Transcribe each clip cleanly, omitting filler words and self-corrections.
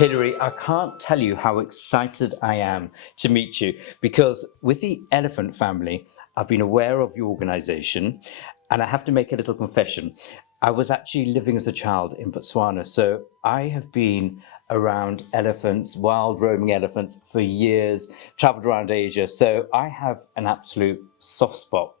Hilary, I can't tell you how excited I am to meet you because with the elephant family, I've been aware of your organization and I have to make a little confession. I was actually living as a child in Botswana, so I have been around elephants, wild roaming elephants for years, traveled around Asia, so I have an absolute soft spot.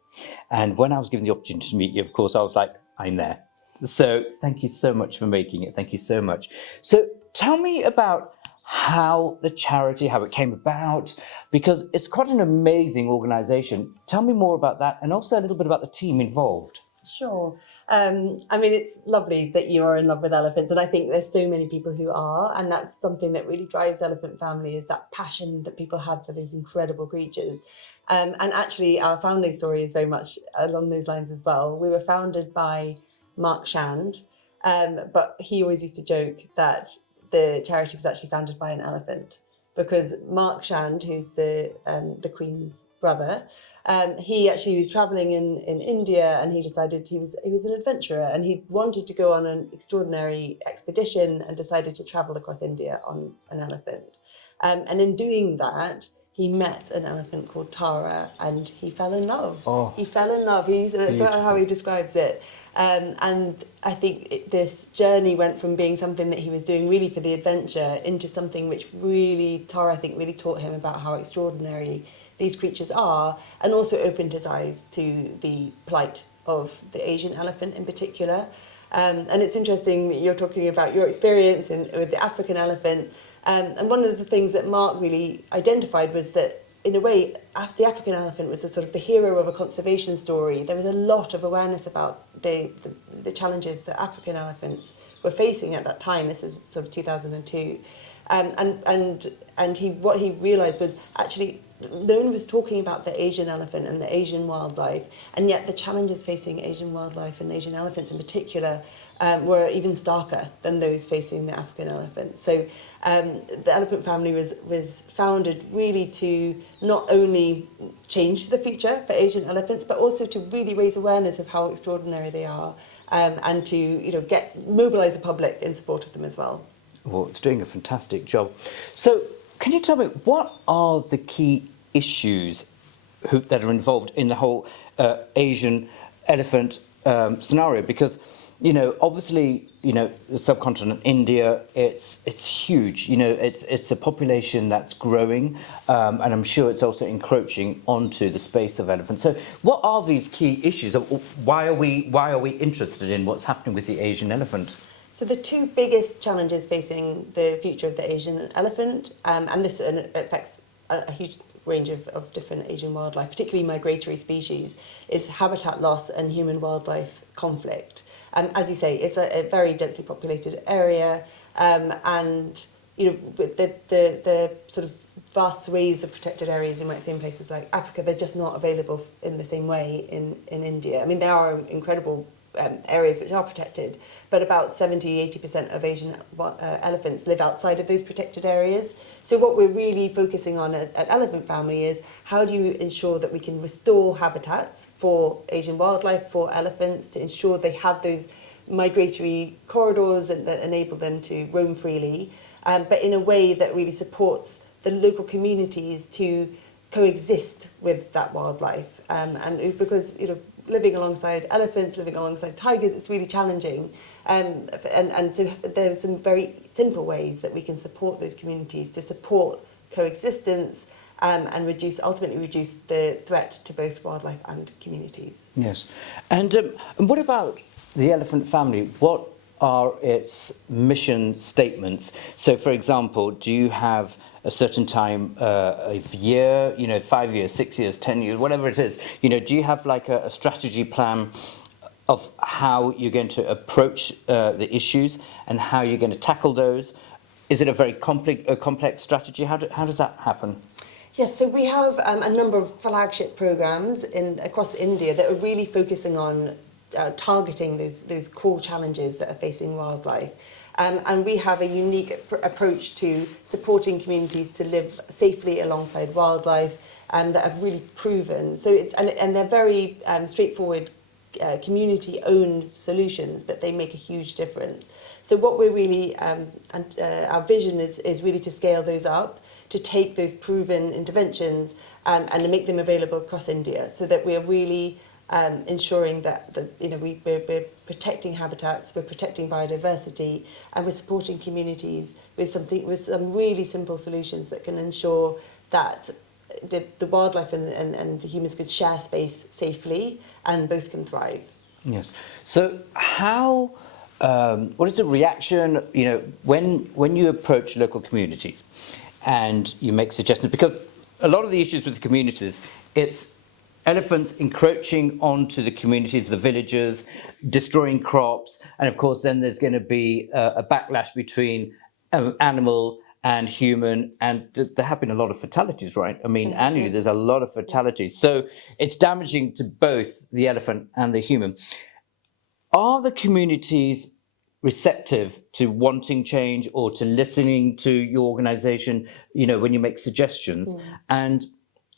And when I was given the opportunity to meet you, of course, I was like, I'm there. So thank you so much for making it. Thank you so much. So tell me about how the charity, how it came about, because it's quite an amazing organization. Tell me more about that and also a little bit about the team involved. Sure. I mean, it's lovely that you are in love with elephants, and I think there's so many people who are, and that's something that really drives Elephant Family is that passion that people have for these incredible creatures. And actually, our founding story is very much along those lines as well. We were founded by Mark Shand, but he always used to joke that the charity was actually founded by an elephant because Mark Shand, who's the Queen's brother, he actually was traveling in India, and he decided he was an adventurer, and he wanted to go on an extraordinary expedition and decided to travel across India on an elephant. And in doing that, he met an elephant called Tara, and he fell in love. Oh, he fell in love. That's how he describes it. And I think this journey went from being something that he was doing really for the adventure into something which really, Tara, I think, really taught him about how extraordinary these creatures are, and also opened his eyes to the plight of the Asian elephant in particular. And it's interesting that you're talking about your experience with the African elephant. And one of the things that Mark really identified was that, in a way, the African elephant was the sort of the hero of a conservation story. There was a lot of awareness about the challenges that African elephants were facing at that time. This was sort of 2002. What he realised was actually no one was talking about the Asian elephant and the Asian wildlife, and yet the challenges facing Asian wildlife and Asian elephants in particular were even starker than those facing the African elephant. So the Elephant Family was founded really to not only change the future for Asian elephants, but also to really raise awareness of how extraordinary they are, and to mobilise the public in support of them as well. well, it's doing a fantastic job. So can you tell me what are the key issues that are involved in the whole Asian elephant scenario? Because obviously, the subcontinent India, it's huge. It's a population that's growing, and I'm sure it's also encroaching onto the space of elephants. So, what are these key issues? Why are we interested in what's happening with the Asian elephant? So the two biggest challenges facing the future of the Asian elephant, and this affects a huge range of different Asian wildlife, particularly migratory species, is habitat loss and human-wildlife conflict. As you say, it's a very densely populated area, and with the sort of vast swathes of protected areas you might see in places like Africa, they're just not available in the same way in India. I mean, there are incredible areas which are protected, but about 70-80% of Asian elephants live outside of those protected areas. So what we're really focusing on at Elephant Family is how do you ensure that we can restore habitats for Asian wildlife, for elephants, to ensure they have those migratory corridors that enable them to roam freely, but in a way that really supports the local communities to coexist with that wildlife. And because living alongside elephants, living alongside tigers, it's really challenging. And so there's some very simple ways that we can support those communities to support coexistence, and ultimately reduce the threat to both wildlife and communities. Yes. And what about the Elephant Family? What are its mission statements? So, for example, do you have a certain time of year, 5 years, 6 years, 10 years, whatever it is, do you have like a strategy plan of how you're going to approach the issues and how you're going to tackle those? Is it a very complex strategy? How does that happen? Yes, so we have a number of flagship programs across India that are really focusing on targeting those core challenges that are facing wildlife. And we have a unique approach to supporting communities to live safely alongside wildlife that have really proven. So and they're very straightforward community-owned solutions, but they make a huge difference. So what we're really, our vision is really to scale those up, to take those proven interventions and to make them available across India, so that we're really ensuring that we're protecting habitats, we're protecting biodiversity, and we're supporting communities with some really simple solutions that can ensure that the wildlife and the humans can share space safely and both can thrive. Yes. So how, what is the reaction, when you approach local communities and you make suggestions? Because a lot of the issues with the communities, it's elephants encroaching onto the communities, the villages, destroying crops. And of course, then there's going to be a backlash between animal and human, and there have been a lot of fatalities, right? I mean, annually there's a lot of fatalities. So it's damaging to both the elephant and the human. Are the communities receptive to wanting change or to listening to your organization, when you make suggestions? And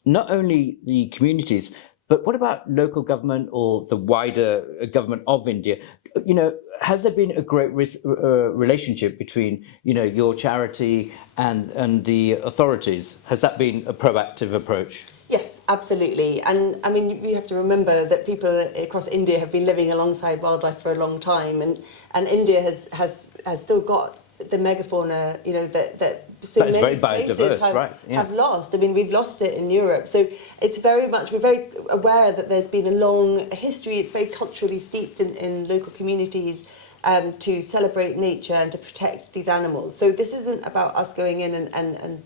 not only the communities, but what about local government or the wider government of India? Has there been a great relationship between, your charity and the authorities? Has that been a proactive approach? Yes, absolutely. And I mean, we have to remember that people across India have been living alongside wildlife for a long time, and India has still got the megafauna, that so many very places biodiverse, have lost. I mean, we've lost it in Europe. So it's we're very aware that there's been a long history. It's very culturally steeped in local communities to celebrate nature and to protect these animals. So this isn't about us going in and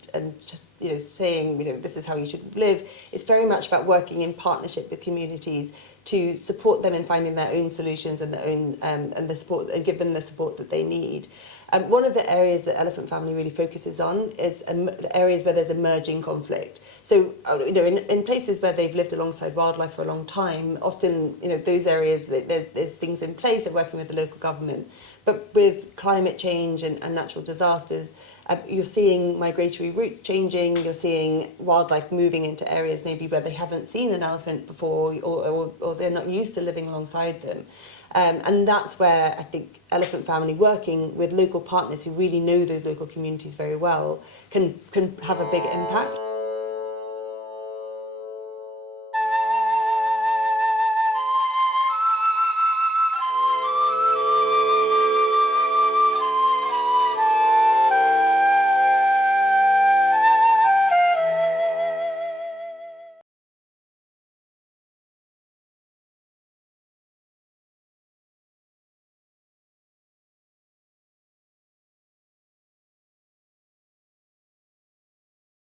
saying, this is how you should live. It's very much about working in partnership with communities to support them in finding their own solutions and their own and the support, and give them the support that they need. One of the areas that Elephant Family really focuses on is the areas where there's emerging conflict. So, in places where they've lived alongside wildlife for a long time, often, those areas, there's things in place, they're working with the local government. But with climate change and natural disasters, you're seeing migratory routes changing, you're seeing wildlife moving into areas maybe where they haven't seen an elephant before, or they're not used to living alongside them. And that's where I think Elephant Family, working with local partners who really know those local communities very well, can have a big impact.